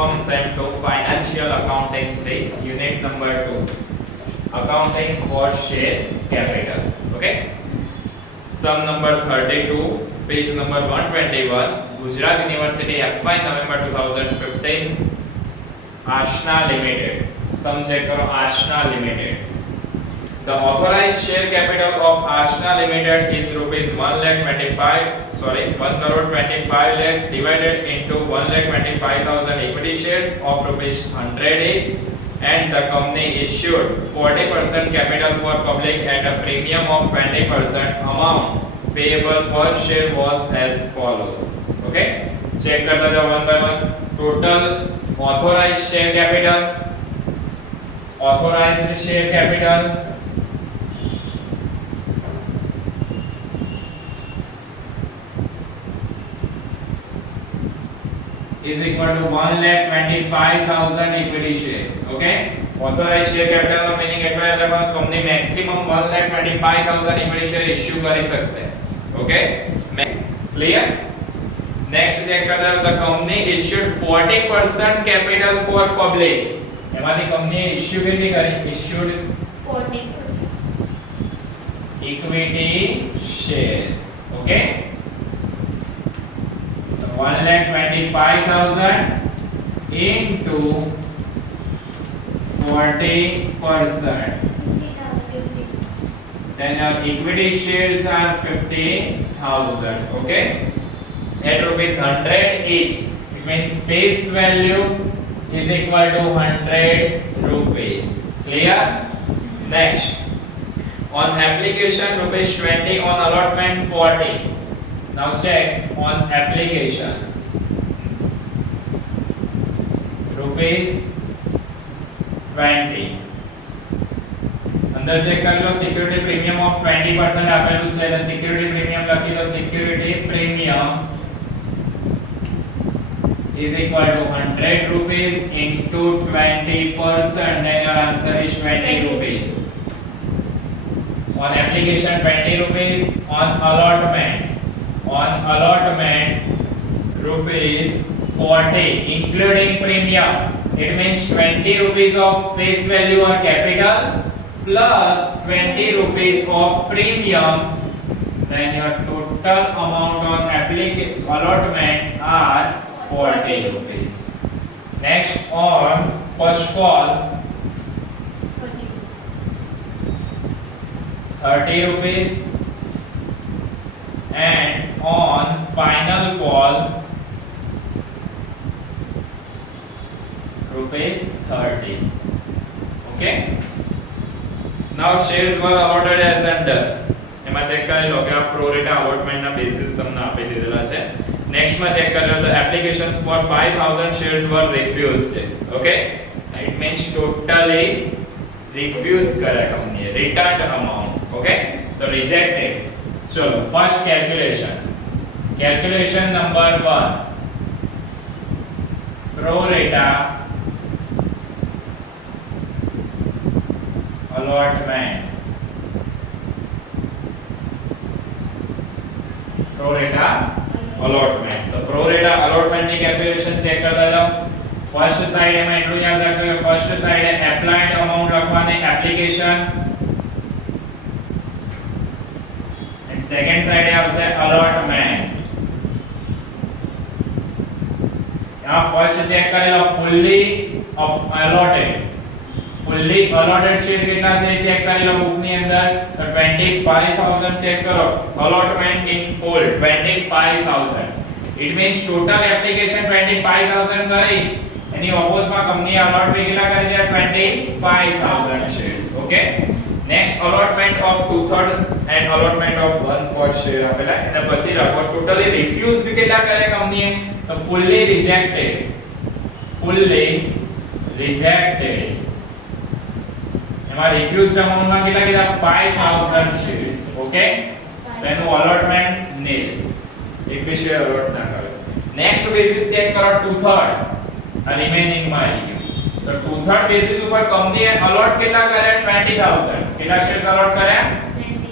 BCom Sem 2 Financial Accounting 3 Unit number 2 Accounting for Share Capital. Okay. Sum number 32, page number 121, Gujarat University FY November 2015, Ashna Limited. Sum check karo Ashna Limited. The authorized share capital of Ashna Limited is rupees 1 crore 25 lakhs divided into 1,25,000 equity shares of rupees 100 each, and the company issued 40% capital for public at a premium of 20%. Amount payable per share was as follows. Okay, check करता जाओ one by one. Total authorized share capital is equal to 1,25,000 equity share. Okay, authorized share capital નો meaning એટલો છે કે company maximum 1,25,000 equity share issue કરી શકશે. Okay, clear? Next check કરતા the company issued 40% capital for public. એમાંથી કંપનીએ ઇશ્યુ કેટલી કરી? issued 40% equity share. Okay, 1,25,000 into 40%. Then your equity shares are 50,000. Okay, at rupees 100 each. It means face value is equal to 100 rupees. Clear? Next, on application rupees 20, on allotment 40. Now check on application rupees 20. अंदर चेक कर लो security premium of 20% આપેલું છે એટલે security premium લખી દો. Security premium is equal to 100 rupees into 20%, then your answer is 20 rupees. On application 20 rupees, on allotment rupees 40 including premium. It means 20 rupees of face value or capital plus 20 rupees of premium, then your total amount on application allotment are 40 rupees. Next, on first call 30 rupees, and on final call rupees 30. Okay, now shares were allotted as under. એમાં ચેક કરી લો કે આ pro rata allotment ના બેસિસ તમને આપી દીધેલા છે. નેક્સ્ટ માં ચેક કરી લો the applications for 5,000 shares were refused. Okay, it means totally refused કરે કંપનીએ, returned amount. Okay, તો rejected. चलो फर्स्ट कैलकुलेशन नंबर 1, प्रो रेटा allotment. प्रो रेटा allotment. तो प्रो रेटा allotment ની कैलकुलेशन चेक करता जाओ. फर्स्ट साइड એમાં એટલું યાદ રાખજો કે ફર્સ્ટ સાઈડે એપ્લાઇડ અમાઉન્ટ લખવાની એપ્લિકેશન, सेकंड साइड આવશે allotment. यहाँ फर्स्ट चेक करेलो fully allotted share કેટલા છે ચેક કરી લો બુક ની અંદર. તો 25,000 ચેક કરો. allotment in full 25,000. it means total application 25,000 કરી, એની ઓપોઝ માં કંપની allot બી કેટલા કરી છે? 25,000 shares. Okay, next allotment of 2/3 and allotment of 1/4 share આપેલા. અને પછી રાખો totally refused કેટલા કરે કંપનીએ? તો fully rejected. એમાં refused amount માં કેટલા કીધા? 5,000 shares. Okay, તો એનું allotment nil. એક બી શેર allot ના કરે. next basis ચેક કરો 2/3 આ remaining માં આવી ગયું. તો 2/3 બેસિસ ઉપર કંપનીએ allot કેટલા કર્યા? 20,000. કેટલા શેર્સ allot કર્યા?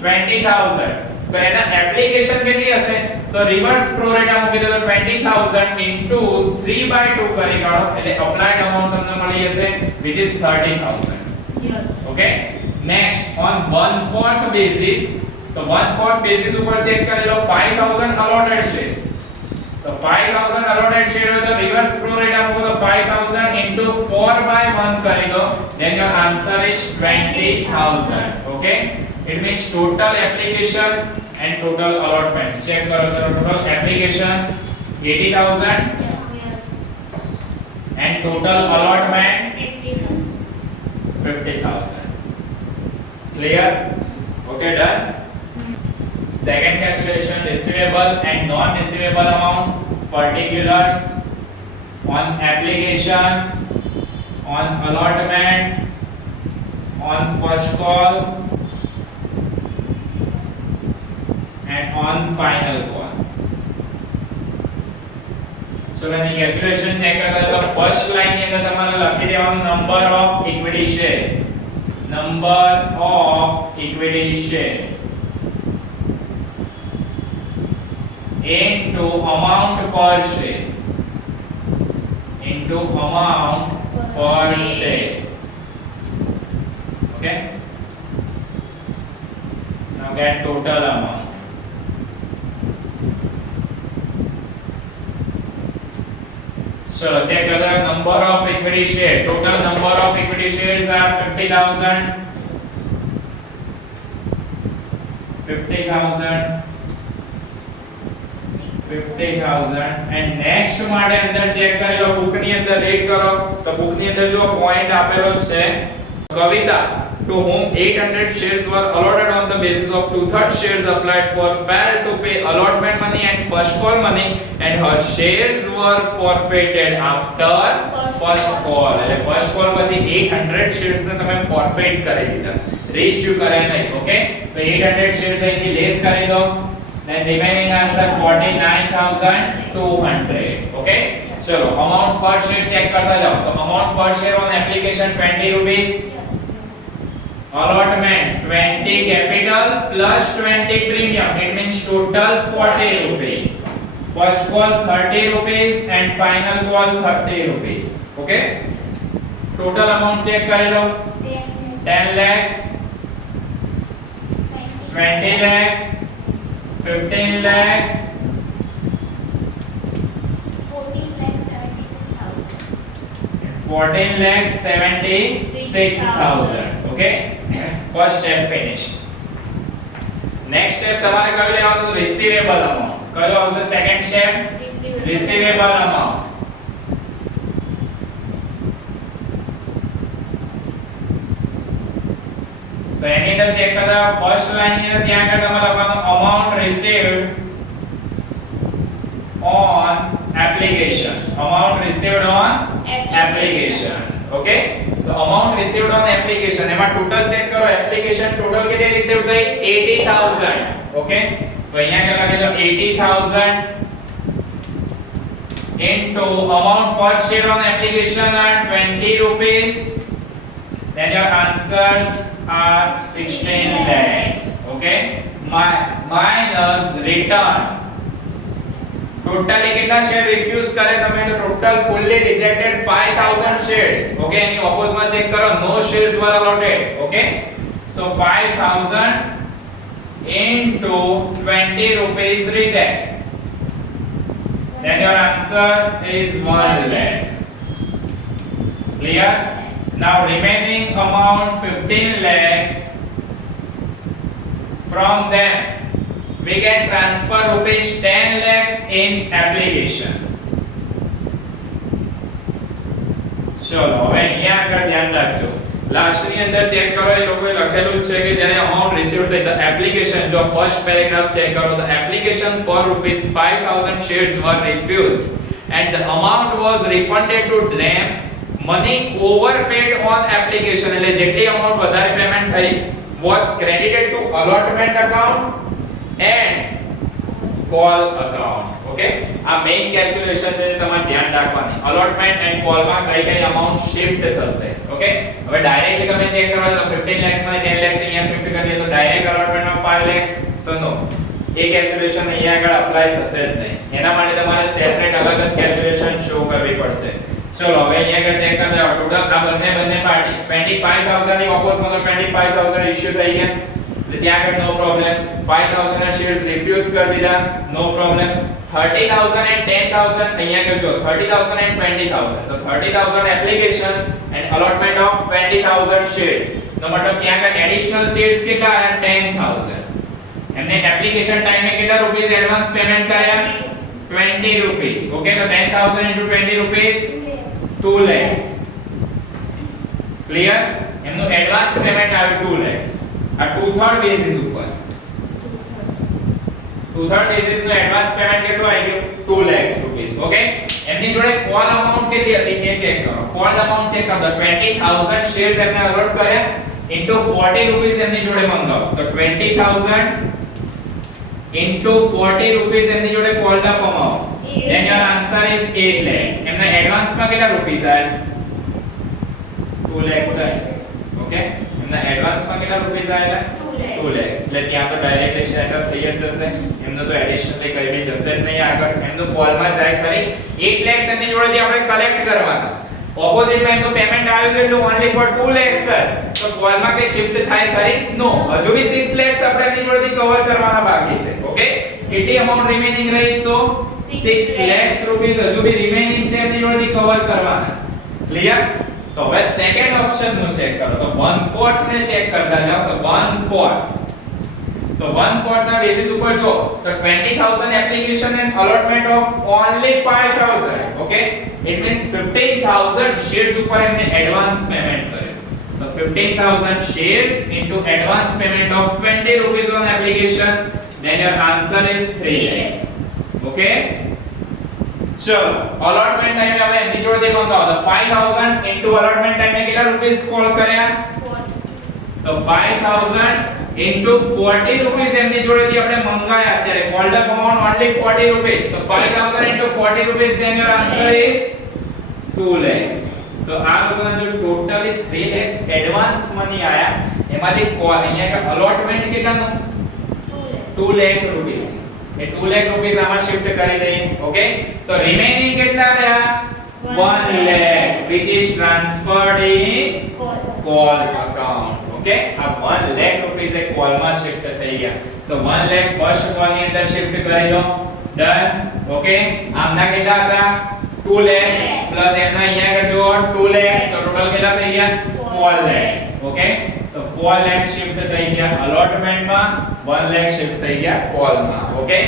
20,000. તો એના એપ્લિકેશન કેટલી હશે તો રિવર્સ પ્રોરેટા મૂકી દો તો 20000 into 3/2 કરી કાઢો એટલે અપ્લાઈડ અમાઉન્ટ તમને મળી જશે which is 30000 Yes. okay next on 1/4 basis તો 1/4 basis ઉપર ચેક કરેલો 5000 allotted છે તો 5000 allotted share હોય તો reverse pro rata મૂકો તો 5000 into 4/1 કરી દો then your answer is 20000 okay it means total application and total allotment check કરો sir total application 80000 Yes. and total allotment 50,000. 50000 clear okay done second calculation receivable and non receivable amount particulars on application on allotment on first call and on final call so when the calculation check કરતા તો first line ની અંદર તમારે લખી દેવાનું number of equity share into amount per share okay now get total amount so check the number of equity share total number of equity shares are 50000 and next માટે અંદર ચેક કરી લો બુક ની અંદર રીડ કરો તો બુક ની અંદર જો પોઈન્ટ આપેલો છે કવિતા to whom 800 shares were allotted on the basis of 2/3 shares applied for failed to pay allotment money and first call money and her shares were forfeited after first call એટલે first call પછી 800 shares ને તમે forfeit કરી દીધા reissue કરે નહીં ઓકે તો 800 shares અહીંથી લેસ કરી દો then remaining answer 49200 okay ચલો amount per share check કરતા જાઓ તો amount per share on application 20 rupees allotment 20 capital plus 20 premium it means total 40 rupees first call 30 rupees and final call 30 rupees okay total amount check કરી લો 10 lakhs 20 lakhs 15 lakhs 14 lakhs 76,000 okay first step finished next step તમારે કયું લેવાનું receivable amount કયો આવશે second step receivable amount તો એની અંદર ચેક કરતા first line ની અંદર ત્યાં આગળ તમારે લખવાનું amount received on application okay તો amount received on application એમાં ટોટલ ચેક કરો એપ્લિકેશન ટોટલ કેટલી રિસીવ થઈ 80000 okay તો અહીંયા આગળ લખી દો 80000 into amount per share on application are 20 rupees then your answers are 16 lakhs okay minus return totally કેટલા શેર રિફ્યુઝ કરે તમે તો total fully rejected 5000 shares okay એની ઓપોઝ માં ચેક કરો no shares were allotted okay so 5000 into 20 rupees reject then your answer is 1 lakh clear now remaining amount 15 lakhs from them we can transfer rupees 10 lakhs in application ચલો હવે અહીંયા આગળ ધ્યાન રાખજો લાસ્ટ ની અંદર ચેક કરો એ લોકોએ લખેલું છે કે જ્યારે amount received થઈ the application જો ફર્સ્ટ પેરેગ્રાફ ચેક કરો the application for rupees 5000 shares were refused and the amount was refunded to them money overpaid on application એટલે જેટલી amount વધારે પેમેન્ટ થઈ was credited to allotment account and call account okay આ main calculation છે તમારે ધ્યાન રાખવાની allotment and call માં કઈ amount shift થશે okay હવે ડાયરેક્ટલી તમે ચેક કરવા તો 15 lakhs માંથી 10 lakhs અહીંયા shift કરી દે તો ડાયરેક્ટ allotment માં 5 lakhs તો નો, એ કેલ્ક્યુલેશન અહીંયા આગળ અપ્લાય થશે જ નહીં. એના માટે તમારે સેપરેટ અલગ જ કેલ્ક્યુલેશન શો કરવી પડશે. ચલો હવે અહીંયા આગળ ચેક કરી લો. ટોટલ આ બંને પાર્ટી 25000 ની ઓપોઝમાં તો 25000 ઇશ્યુ થઈ ગયા, એટલે ત્યાં આગળ નો પ્રોબ્લેમ. 5000 ના શેર્સ રિફ્યુઝ કરી દીધા, નો પ્રોબ્લેમ. 30000 and 10000 અહીંયા આગળ જો 30000 and 20000, તો 30000 એપ્લિકેશન and allotment of 20000 shares, નો મતલબ ત્યાં આગળ એડિશનલ શેર્સ કેટલા આયા 10000. એમને એપ્લિકેશન ટાઈમે કેટલા રૂપીસ એડવાન્સ પેમેન્ટ કર્યા 20 રૂપીસ. ઓકે, તો 10000 into 20 રૂપીસ 2 lakhs. ક્લિયર? એમનું એડવાન્સ પેમેન્ટ આવ્યું 2 lakhs. આ 2/3 બેસિસ ઉપર 2/3 બેસિસ નું એડવાન્સ પેમેન્ટ કેટલું આવ્યું 2 lakhs રૂપીસ. ઓકે, એમની જોડે કોલ અમાઉન્ટ કેટલી હતી એ ચેક કરો. કોલ અમાઉન્ટ ચેક કરો. 20000 શેર્સ એમને અલોટ કર્યા into 40 રૂપીસ એમની જોડે મંગાવો, તો 20000 into 40 રૂપીસ એમની જોડે cold up amount, then your answer is 8 lakhs. એમના એડવાન્સ માં કેટલા રૂપીસ આયા 2 lakhs. ઓકે, એમના એડવાન્સ માં કેટલા રૂપીસ આયા 2 lakhs. એટલે ત્યાં તો ડાયરેક્ટલી સેટલ થઈ જ જશે. એમનું તો એડિશનલી કઈ બી જશે જ નહીં આગળ. એમનું કોલમાં જાય ખરી 8 lakhs એમની જોડેથી આપણે કલેક્ટ કરવાના. ઓપોઝિટમાં એમનું પેમેન્ટ આવ્યું કેટલું ઓન્લી ફોર 2 lakhs જ. તો કોલમાં કે શિફ્ટ થાય ખરી નો. હજુ બી 6 lakhs આપણે એમની જોડેથી કવર કરવાના બાકી છે. ઓકે, કેટલી અમાઉન્ટ રિમેનિંગ રહી તો 6 lakhs રૂપીસ હજુ બી રિમેનિંગ છે એમની જોડેથી કવર કરવાના. ક્લિયર? તો હવે સેકન્ડ ઓપ્શન નું ચેક કરો. તો 1/4 ને ચેક કરતા જાઓ. તો 1/4, તો 1/4 ના બેસિસ ઉપર જો તો 20000 application and allotment of only 5000. Okay, it means 15000 શેર્સ ઉપર એમને એડવાન્સ પેમેન્ટ કર્યું. તો 15000 shares into advance payment of 20 rupees on application, then your answer is 3 lakhs. Okay, ચલો allotment ટાઈમે હવે એમની જોડેથી મંગાવો. તો 5000 into allotment ટાઈમે કેટલા રૂપીસ કોલ કર્યા 40. તો 5000 into 40 રૂપીસ એમની જોડેથી આપણે મંગાયા. અત્યારે કોલ્ડ અપ અમાઉન્ટ only 40 રૂપીસ. તો 5000 into 40 rupees, then your answer is 2 lakhs. તો આ લોકોના જો ટોટલી 3 lakhs એડવાન્સ મની આયા, એમાંથી કોલ અહીંયા કે allotment કેટલાનું 2 lakh રૂપીસ. એ 2 lakh રૂપીસ આમાં શિફ્ટ કરી દઈએ. ઓકે, તો રિમેનિંગ કેટલા રહ્યા 1 lakh which is transferred in call account. Okay, આ 1 lakh રૂપીસ એ કોલ માં શિફ્ટ થઈ ગયા. તો 1 lakh ફર્સ્ટ કોલ ની અંદર શિફ્ટ કરી દો. ડન. ઓકે, આમના કેટલા હતા 2 lakhs પ્લસ એમના અહીંયા આગળ જો 2 lakhs, તો ટોટલ કેટલા થઈ ગયા 4 lakhs. ઓકે, તો 4 lakhs શિફ્ટ થઈ ગયા allotment માં, 1 lakh શિફ્ટ થઈ ગયા કોલ માં. ઓકે,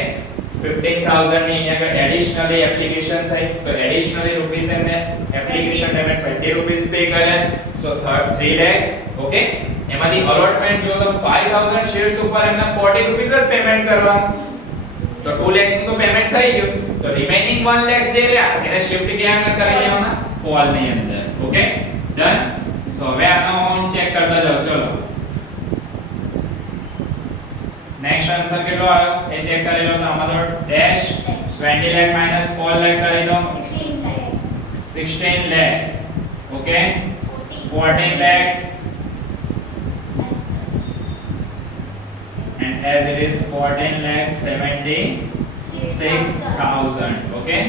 15000 ની અહીંયા આગળ એડિશનલી એપ્લિકેશન થઈ, તો એડિશનલી રૂપીસ એમને એપ્લિકેશન પેમેન્ટ 20 રૂપીસ પે કર્યા. સો 3 lakhs. ઓકે, એમાંથી allotment જો તો 5000 શેર્સ ઉપર એમને 40 રૂપીસ જ પેમેન્ટ કરવાનું. તો 2 lakhs નું તો પેમેન્ટ થઈ ગયું. તો રિમેનિંગ 1 lakhs જે રહ્યા એને શિફ્ટ ક્યાં કરી લેવાના કોલ ની અંદર. Okay, done. તો હવે આનો અમાઉન્ટ ચેક કરતા જાઓ. ચલો નેક્સ્ટ આન્સર કેટલો આવ્યો એ ચેક કરી લો. તો આમાં તો ડેશ 20 lakh minus 4 lakh કરી દો 16 lakhs. Okay, 14 lakhs and as it is 14 lakhs 76,000. Okay,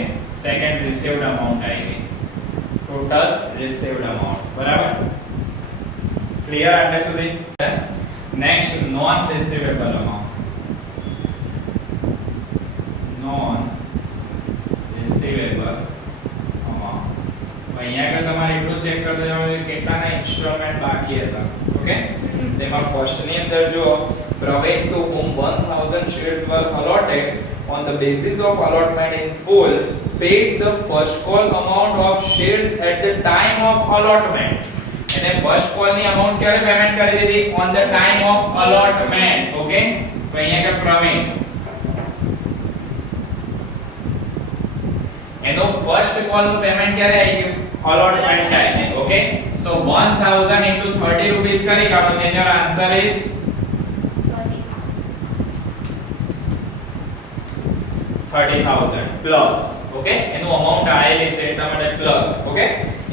second received amount आएगी. Total received amount. बराबर? Clear आटले સુધી? Next non receivable amount. Non receivable amount. અહીંયા આગળ તમારે એટલું ચેક કરતા જવાનું કે કેટલાના ઇન્સ્ટોલમેન્ટ બાકી હતા. ઓકે, તેમાં ફર્સ્ટ ની અંદર જો Praveen to whom 1000 shares were allotted on the basis of allotment in full paid the first call amount of shares at the time of allotment. એને first call ની amount ક્યારે પેમેન્ટ કરી દીધી on the time of allotment. Okay, તો અહીંયા કે Praveen એનો first call નું પેમેન્ટ ક્યારે આવી ગયું allotment ટાઈમે. ઓકે, so 1000 into 30 rupees કરી કાઢો. then your answer is 30,000 plus. Okay, એનું અમાઉન્ટ આયેલી છે એટલા માટે પ્લસ. ઓકે,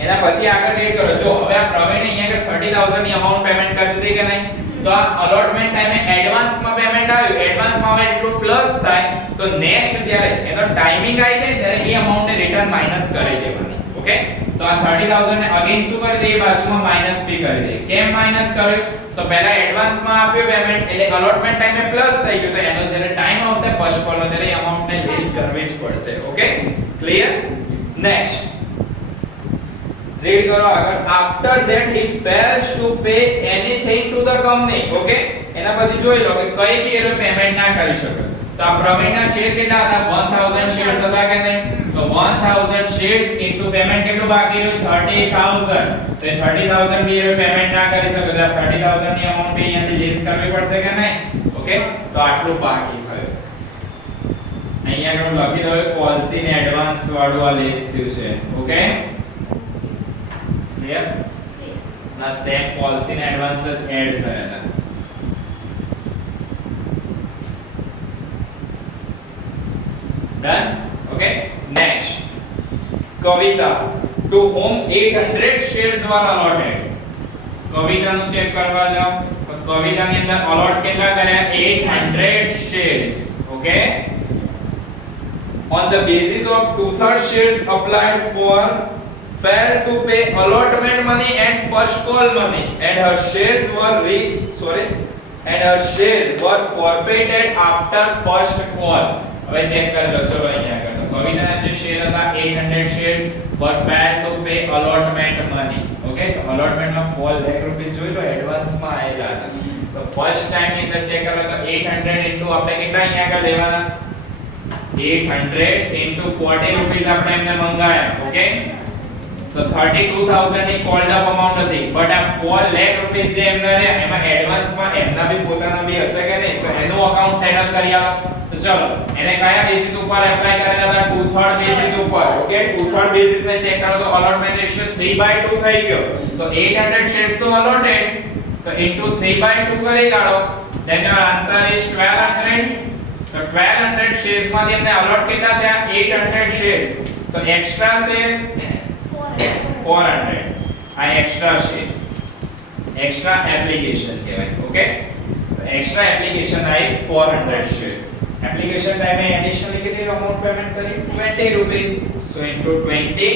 એના પછી આગળ રેડ કરો. જો હવે આ પ્રવીણ અહીંયા કે 30,000 ની અમાઉન્ટ પેમેન્ટ કરી દીધી કે નહીં, તો આ allotment ટાઈમે એડવાન્સ માં પેમેન્ટ આવ્યું. એડવાન્સ માં આવે એટલું પ્લસ થાય તો નેક્સ્ટ જ્યારે એનો ટાઈમિંગ આવી જાય ત્યારે એ અમાઉન્ટ ને રિટર્ન માઈનસ કરી દેવાની. ઓકે, તો આ 30000 ને અગેન શું કરી દઈએ, બાજુમાં માઈનસ બી કરી દઈએ. કેમ માઈનસ કર્યું? તો પહેલા એડવાન્સ માં આપ્યો પેમેન્ટ એટલે અલોટમેન્ટ ટાઈમે પ્લસ થઈ ગયું, તો એનો જ્યારે ટાઈમ આવશે ફર્સ્ટ કોલ નો ત્યારે અમાઉન્ટ ને લેસ કરવી જ પડશે. Okay, clear? નેક્સ્ટ રીડ કરો આગળ. After that he fails to pay anything to the company. Okay, એના પછી જોઈ લો કે કઈ બી એનો પેમેન્ટ ના કરી શકે. તો આ પ્રવીણના શેર કેટલા હતા? 1000 શેર્સ હતા કે નહીં? તો 1000 શેર્સ ઇન્ટુ પેમેન્ટ કેટલું બાકી રહ્યું? 30000. તો એ 30000 બી એનો પેમેન્ટ ના કરી શકે, તો આ 30000 ની અમાઉન્ટ બી અહીંયાથી લેસ કરવી પડશે કે નહીં? ઓકે, તો આટલું બાકી થયું. અહીંયા હું લખી દઉં પોલિસી ને એડવાન્સ વાળું આ લેસ થયું છે. Okay, clear? ના સેમ પોલિસી ને એડવાન્સ જ એડ થયેલા. Done? Okay, next. Kavita, to whom 800 shares were allotted. કવિતા નું ચેક કરવા જાઓ તો કવિતાની અંદર અલોટ કેટલા કર્યા? 800 shares. Okay, on the basis of 2/3 shares applied for failed to pay allotment money and first call money, and her shares were forfeited after first call. હવે ચેક કરી લો. ચલો અહીંયા આગળ તો કવિતાના જે શેર હતા 800 shares were failed to pay allotment money. Okay, તો allotment માં 4 લાખ રૂપિયા જોઈ લો એડવાન્સ માં આયેલા હતા. તો ફર્સ્ટ ટાઈમ ની અંદર ચેક કરો તો 800 ઇન્ટુ આપણે કેટલા અહીંયા આગળ લેવાના? 800 ઇન્ટુ 40 રૂપિયા આપણે એમને મંગાયા. ઓકે, તો 32000 ની કોલ્ડ અપ અમાઉન્ટ હતી, બટ આ 4 લાખ રૂપિયા જે એમને રહ્યા એમાં એડવાન્સ માં એમના બી પોતાના બી હશે કે નહીં, તો એનું અકાઉન્ટ સેટઅપ કરી આવો. તો ચલો એને કયા બેસિસ ઉપર એપ્લાય કરેલા હતા? 2/3 બેસિસ ઉપર. ઓકે, 2/3 બેસિસ ને ચેક કરો તો અલોટમેન્ટ રેશિયો 3/2 થઈ ગયો. તો 800 શેર્સ તો અલોટેડ, તો ઇન્ટુ 3/2 કરી કાઢો, then your answer is 1200. તો 1200 શેર્સ માંથી એમને અલોટ કેટલા થયા? 800 શેર્સ. તો એક્સ્ટ્રા શેર 400. આ એક્સ્ટ્રા શેર, એક્સ્ટ્રા એપ્લિકેશન કહેવાય. ઓકે, તો એક્સ્ટ્રા એપ્લિકેશન આવી 400 શેર. એપ્લિકેશન ટાઈમે એડિશનલી કેટલી અમાઉન્ટ પેમેન્ટ કરી? 20 rupees. So into 20,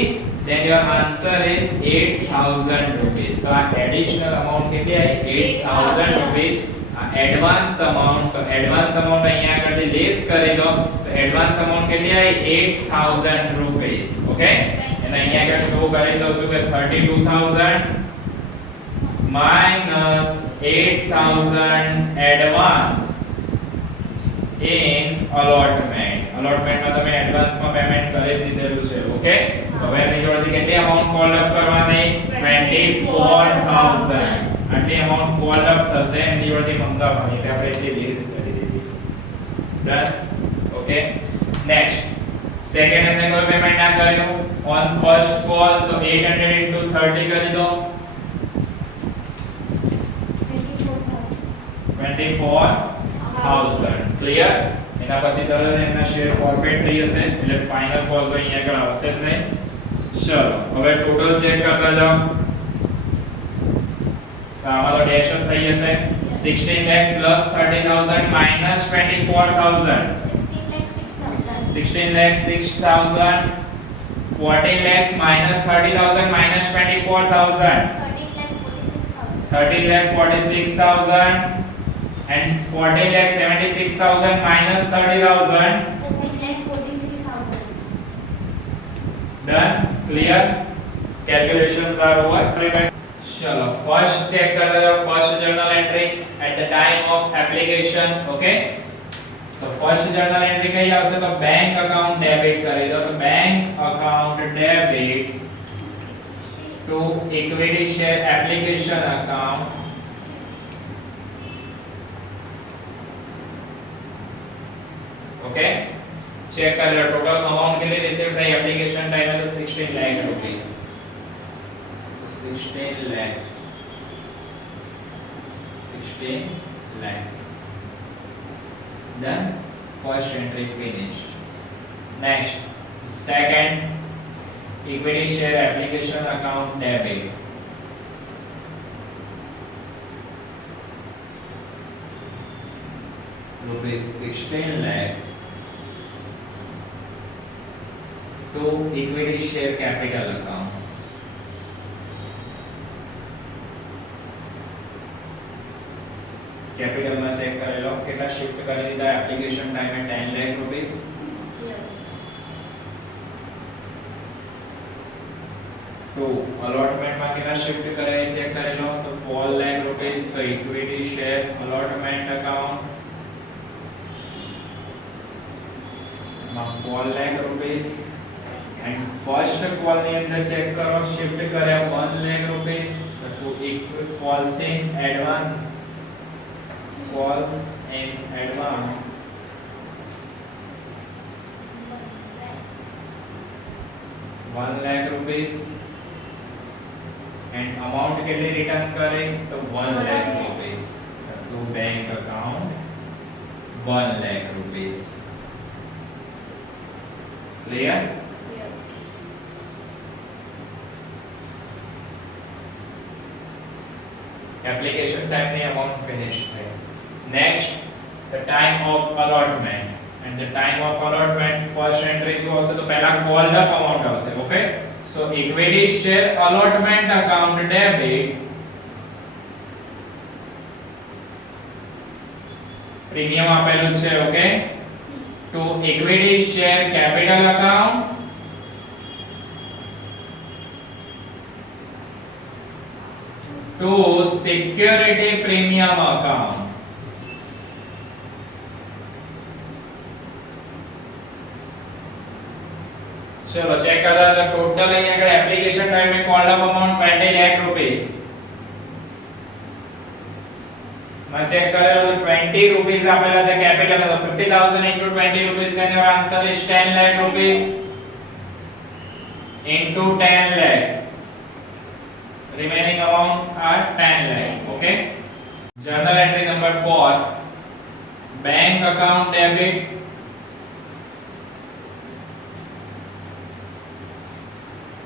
then your answer is 8000 rupees. તો આ એડિશનલ અમાઉન્ટ કેટલી આવી? 8000 rupees. આ એડવાન્સ અમાઉન્ટ, તો એડવાન્સ અમાઉન્ટ અહીંયા આગળથી લેસ કરી દો, તો એડવાન્સ અમાઉન્ટ કેટલી આવી? 8000 rupees. ઓકે, અને અહીંયા આગળ શો કરી દઉં છું કે 32000 minus 8000 એડવાન્સ in allotment. allotment માં તમે એડવાન્સ માં પેમેન્ટ કરી દીધેલું છે. ઓકે, તો હવે એની જોડેથી કેટલી અમાઉન્ટ કોલ અપ કરવાની? 24000. આટલી અમાઉન્ટ કોલ અપ થશે એની જોડેથી મંગાવવાની, એટલે આપણે એટલી લેસ કરી દીધી છે. ડન? ઓકે, નેક્સ્ટ સેકન્ડ એમને કોઈ પેમેન્ટ ના કર્યું ઓન ફર્સ્ટ કોલ, તો 800 into 30 કરી દો, 24000. ક્લિયર? એના પછી તરત એમના શેર ફોરફેટ થઈ જશે, એટલે ફાઇનલ કોલ તો અહીંયા આગળ આવશે જ નહીં. ચલો હવે ટોટલ ચેક કરતા જાઓ. તો આમાં તો ડેશ થઈ જશે. 16 lakh plus 30000 minus 24000. 16 lakh 6000. 14 lakhs minus 30000 minus 24000. 13 lakh 46000. And 14 lakh 76000 minus 30000. 46,000. Done? Clear? Calculations are over. चलो फर्स्ट चेक करते हैं. First journal entry at the time of application. Okay, तो फर्स्ट जर्नल एंट्री कही આવશે? તો बैंक अकाउंट डेबिट કરી દો. તો bank account debit to equity share application account. Okay, check कर लो टोटल अमाउंट के लिए रिसीव था एप्लीकेशन टाइम में तो 16 lakh rupees. So 16 lakhs. Done. First entry finished. Next, second, equity share application account debit. rupees 16 lakhs to equity share capital account. Capital માં check કરેલો કેટલા શિફ્ટ કરી દીધા એપ્લિકેશન ટાઈમે 10 લાખ રૂપીસ Yes. તો અલોટમેન્ટ માં કેટલા શિફ્ટ કરે એ ચેક કરેલો તો 4 લાખ રૂપીસ તો ઇક્વિટી શેર અલોટમેન્ટ અકાઉન્ટ માં 4 lakh rupees and first call ની અંદર ચેક કરો શિફ્ટ કરે 1 લાખ રૂપીસ તો equity calls in advance calls in advance 1 lakh rupees and amount કેટલી રિટર્ન કરે તો 1 lakh rupees to bank account 1 lakh rupees clear Yes. application time ની amount finished થઈ next the time of allotment and the time of allotment first entry શું આવશે તો પહેલા called up amount આવશે okay so equity share allotment account debit premium આપેલું છે okay to equity share capital account to security premium account चलो चेक करता है टोटल અહીંયા આગળ એપ્લિકેશન ટાઈમ में कॉल्ड अप अमाउंट 20 लाख रुपीस मैं चेक करेलो तो 20 रुपीस આપેલા છે કેપિટલ તો 50000 into 20 rupees then your answer is 10 lakh rupees into 10 lakh remaining amount are 10 lakh okay journal entry number 4 bank account debit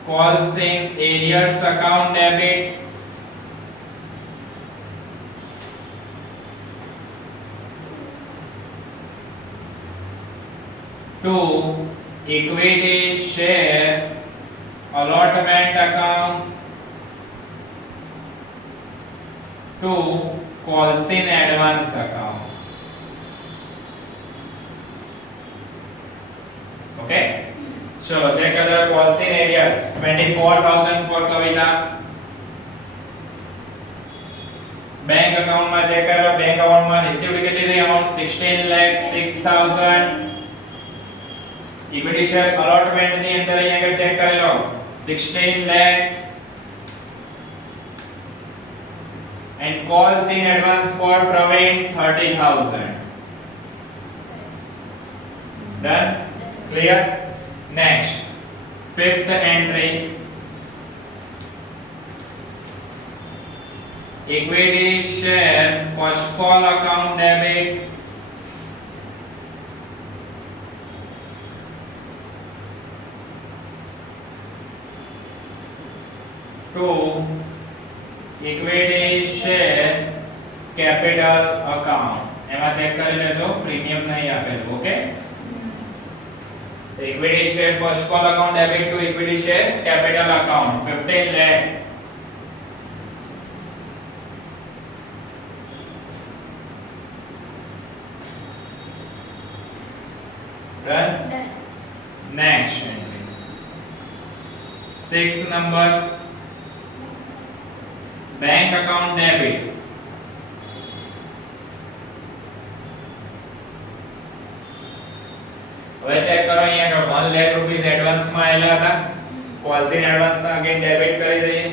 calls in arrears account debit to equity share allotment account to calls in advance account okay चलो चेक करते हैं calls in areas 24000 for Kavita bank account में चेक कर लो bank account में रिसीव्ड કેટલી થઈ अमाउंट 16,06,000 equity share allotment ની અંદર અહીંયા કે ચેક કરી લો 16 lakhs and calls in advance for Praveen 30,000 done clear next fifth entry equity share first call account debit to equity share capital account એમાં ચેક કરી લેજો પ્રીમિયમ નહીં આપેલું okay equity share first call account debit to equity share capital account 15 lakh done Done. next entry sixth number bank account debit હવે ચેક કરો અહીંયા આગળ 1 લાખ રૂપિયા એડવાન્સ માં આયેલા હતા કોલ્સ ઇન એડવાન્સ ના અગેન ડેબિટ કરી દઈએ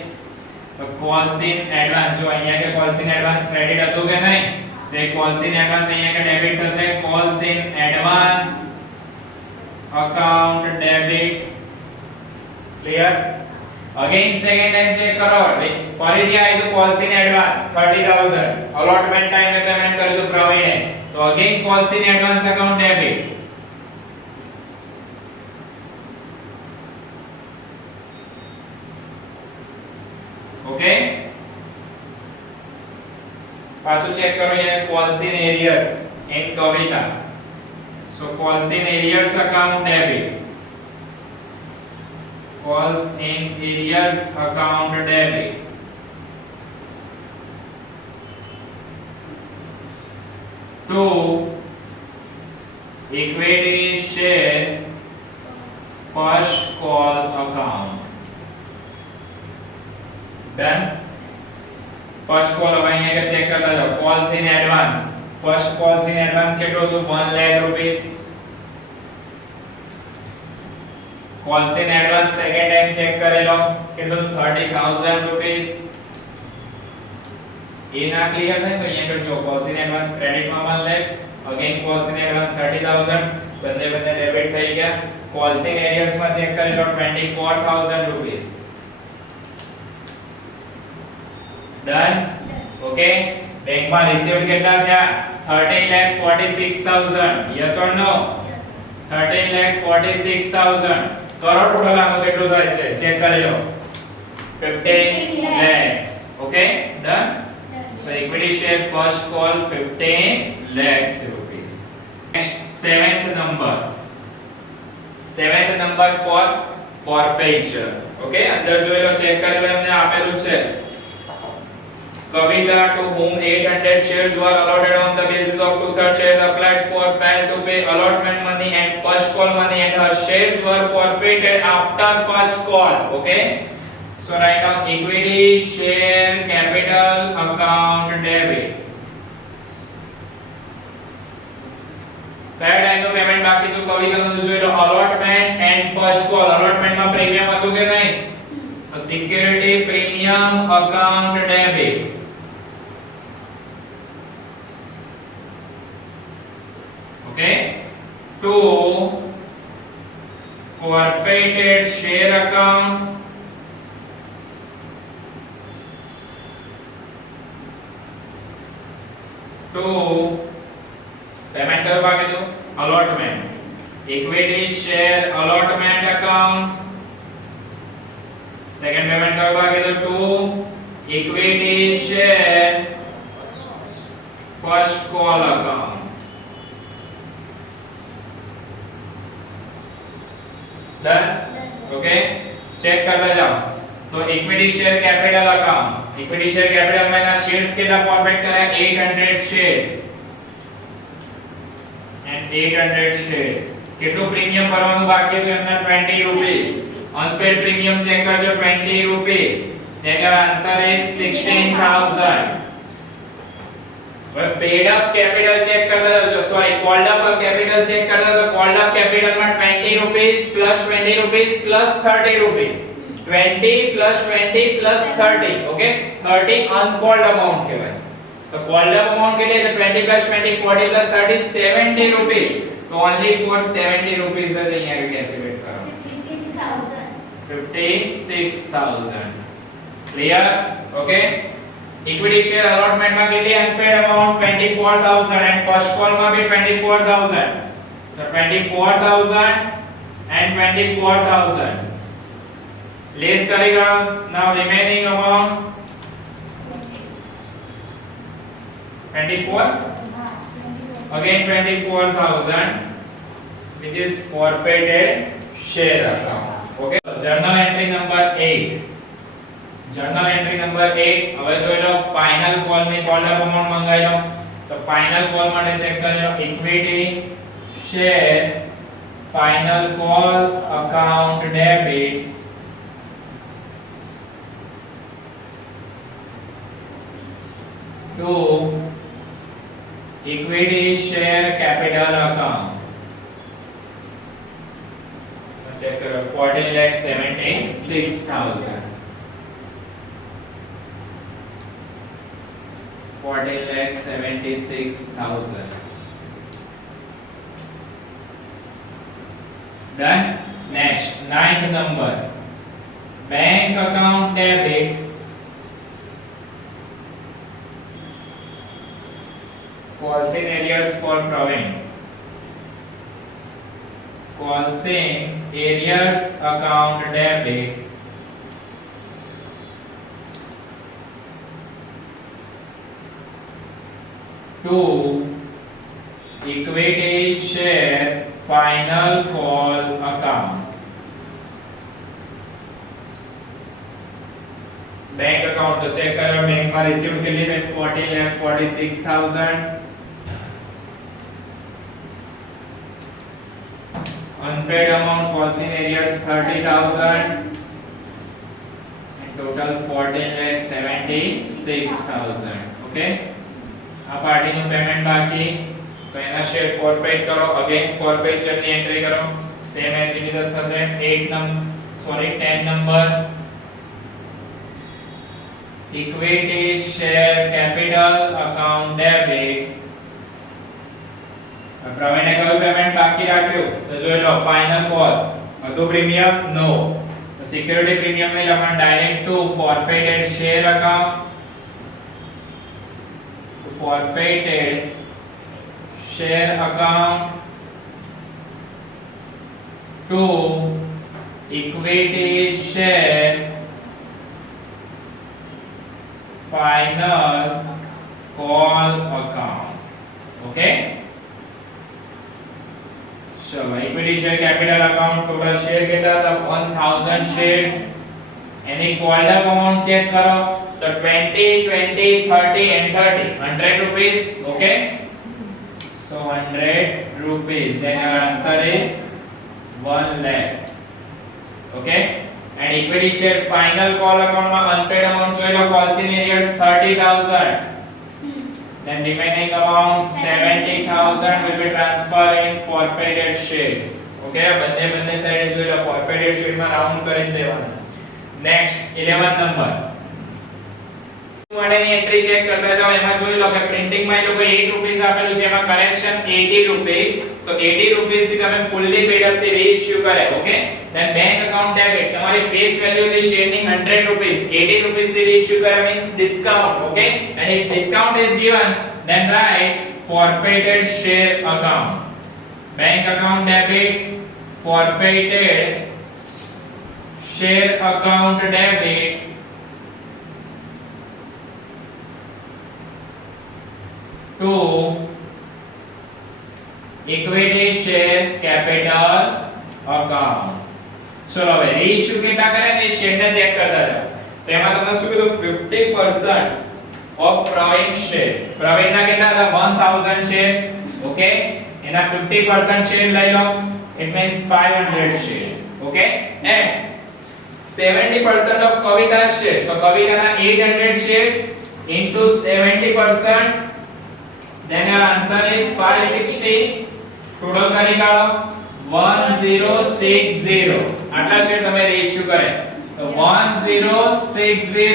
તો કોલ્સ ઇન એડવાન્સ જો અહીંયા કે કોલ્સ ઇન એડવાન્સ ક્રેડિટ હતું કે નહીં તો એ કોલ્સ ઇન એડવાન્સ અહીંયા કે ડેબિટ થશે calls in advance account debit clear again second time check કરો ફરીથી આવી તો કોલ્સ ઇન એડવાન્સ 30000 અલોટમેન્ટ ટાઈમે પેમેન્ટ કર્યું તો પ્રવીણે તો again calls in advance account debit okay पासो चेक करो ये calls in arrears in Kavita. So calls in arrears account debit. Calls in arrears account debit. To equity share first call account. Done. First call હવે અહીંયા કે ચેક કરતા જાઓ. Calls in advance. First calls in advance કેટલું હતું? 1 lakh rupees. Calls in advance second time check કરેલો કેટલું હતું? 30,000 rupees. એ ના ક્લિયર થાય તો અહીંયા કરજો. Calls in advance credit માં 1 lakh. Again calls in advance 30,000. બંને ડેબિટ થઈ ગયા. Calls in arrears માં ચેક કરેલો 24,000 rupees. Done. Okay. Bank માં received કેટલા થયા? 13,46,000. Yes or no? Yes. 13,46,000. કરો ટોટલ આનો કેટલું થાય છે? ચેક કરી લો. 15 lakhs. Okay. Done. So equity share first call 15 lakhs rupees. Next seventh number. Seventh number for forfeiture. Okay. અંદર જોઈ લો, ચેક કરી લો, એમને આપેલું છે. Kavita, to whom 800 shares were allotted on the basis of 2/3 shares applied for, failed to pay allotment money and first call money, and her shares were forfeited after first call. Okay. So write down equity share capital account debit. કયા ટાઈમનું પેમેન્ટ બાકી હતું? કવિતાનું જોઈ લો. allotment and first call. allotment માં પ્રીમિયમ હતું કે નહીં? તો security premium account debit. Okay. To forfeited share account. To payment કયું બાકી હતું? allotment. equity share allotment account. Second payment કયું બાકી હતું? To equity share first call account. Done. Okay. Check करता जाओ. तो equity share capital account. Equity share capital में ना शेयर्स કેટલા ફોર્મેટ કર્યા? 800 shares. And 800 shares. કેટલું પ્રીમિયમ ભરવાનું બાકી હતું? એમના 20 rupees. Unpaid premium check करजो 20 rupees. Then your answer is 16,000. હવે paid up capital check करता जाओ. Sorry, called up capital check करता जाओ. Called up capital में 20 rupees plus 20 rupees plus 30 rupees. 20 plus 20 plus 30. Okay? 30 uncalled amount કહેવાય. તો called up amount કેટલી છે? 20 plus 20 40 plus 30 70 rupees. તો only for 70 rupees જ અહીંયા calculate કરો. 56,000. 56,000. Clear? Okay. Equity share allotment માં કેટલી unpaid amount? 24,000 and first call માં भी 24,000. So 24,000 and 24,000. Less કરી ગણો. Now remaining amount 24. Again 24,000, which is forfeited share account. Okay. Journal entry number 8. Journal entry number 8. હવે જોઈ લો, final call ની call up amount મંગાઈ લો. તો final call માટે ચેક કરી લો. equity share final call account debit to equity share capital account. Check करो. 14,76,000. 14,76,000. Done. Next, ninth number. Bank account debit calls in arrears for Praveen. Calls in arrears account debit to equity share final call account. Bank account तो चेक करो बैंक में रिसीव के लिए 40,46,000 unpaid amount policy arrears 30,000 and total 14,76,000 ओके આ પાર્ટીનું પેમેન્ટ બાકી તો એના શેર ફોરફેટ કરો અગેન ફોરફેચર ની એન્ટ્રી કરો સેમ એઝ ઇટ ઇઝ થશે 10 number equity share capital account debit પ્રવીણે કયું પેમેન્ટ બાકી રાખ્યું તો જોઈ લો ફાઇનલ કોલ હતું પ્રીમિયમ નો તો સિક્યુરિટી પ્રીમિયમ નહીં લખવાનું direct to forfeited share account forfeited share account to equity share final call account okay so equity share capital account total share કેટલા હતા 1000 shares એની called up amount ચેક કરો તો 20 20 30 and 30 100 rupees okay so 100 rupees then your answer is 1 lakh okay and equity share final call account માં unpaid amount જોઈ લો policy arrears 30,000 then remaining amount 70,000 will be transferred in forfeited shares okay બંને સાઈડે જોઈ લો forfeited share માં રાઉન્ડ કરી દેવાના next 11th number માટેની entry check કરતા જાઓ એમાં જોઈ લો કે પ્રિન્ટિંગ માં એ લોકો 8 રૂપીસ આપેલું છે એમાં કરેક્શન 80 રૂપીસ તો 80 રૂપીસ થી તમે ફુલ્લી પેડ અપ થી રીઇશ્યુ કરે okay then bank account debit તમારી ફેસ વેલ્યુ થી શેર ની 100 રૂપીસ 80 રૂપીસ થી રીઇશ્યુ કરે means discount okay and if discount is given then write forfeited share account bank account debit forfeited share account debit to equity share capital account ચલો હવે રીઇશ્યુ કેટલા કરે ને શેર ને ચેક કરતા જાઓ તો એમાં તમને શું કીધું 50% ઓફ પ્રવીણ શેર પ્રવીણના કેટલા હતા 1000 શેર ઓકે એના 50% શેર લઈ લો it means 500 shares okay and 70% of કવિતા શેર તો કવિતાના 800 share into 70% then your answer is 560 total કરી કાઢો 1060 આટલા શેર તમે રીઇશ્યુ કરે તો 1060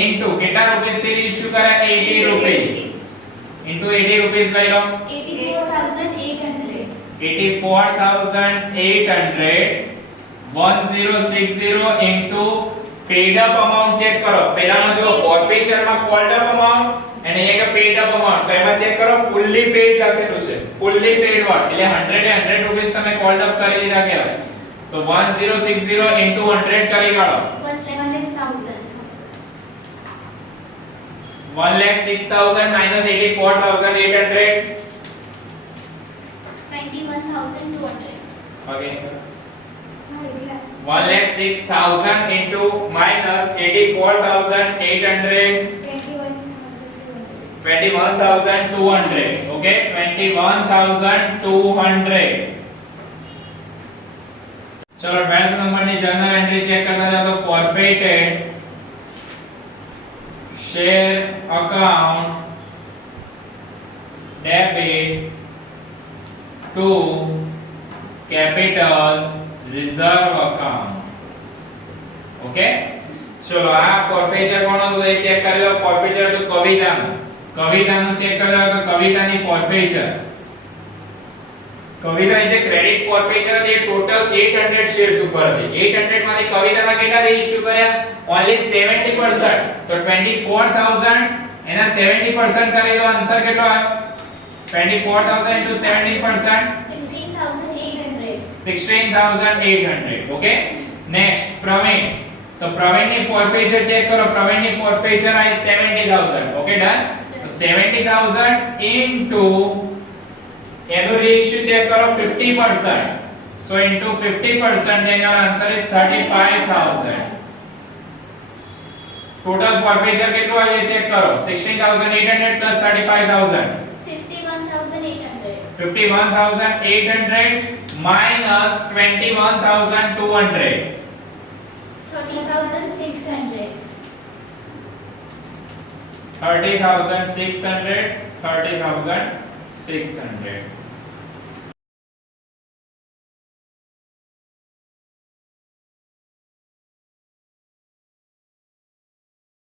into કેટલા રૂપીસ થી રીઇશ્યુ કરે 80 રૂપીસ into 80 રૂપીસ લઈ લો 84,800 84,800 1060 into paid up amount check કરો પહેલામાં જો forfeiture માં called up amount અને એક પેડ અપ અમાઉન્ટ તો એમાં ચેક કરો ફુલ્લી પેડ લખેલું છે ફુલ્લી પેડ વાળ એટલે 100 એ 100 રૂપીસ તમે કોલ્ડ અપ કરી દીધા કહેવાય તો 1060 into 100 કરી કાઢો 1,06,000 minus 84,800 21,200 again 1,06,000 into minus 84,800 21,200 okay 21,200 चलो 12th नंबर ની જર્નલ એન્ટ્રી ચેક કરતા જાઓ તો forfeited share account debit to capital reserve account okay ચલો આ forfeiture કોણ હતું એ ચેક કરી લો forfeiture હતું કવિતાનું ચેક કરી લો તો કવિતાની forfeiture કવિતાની જે ક્રેડિટ forfeiture હતી એ ટોટલ 800 શેર્સ ઉપર હતી 800 માંથી કવિતાના કેટલા રીઇશ્યુ કર્યા ઓન્લી 70% તો 24,000 એના 70% કરી દો આન્સર કેટલો આવ્યો 24,000 into 70% 16,800 okay next પ્રવીણ તો પ્રવીણની forfeiture ચેક કરો પ્રવીણની forfeiture આવી 70,000 okay done so 70,000 into check करो 50%. So into 50%, then your answer is 35,000. Total forfeiture કેટલું આવ્યું ચેક કરો 16,800 plus 35,000. 51,800. 51,800 minus 21,200. 30,600. 30,600. 30,600.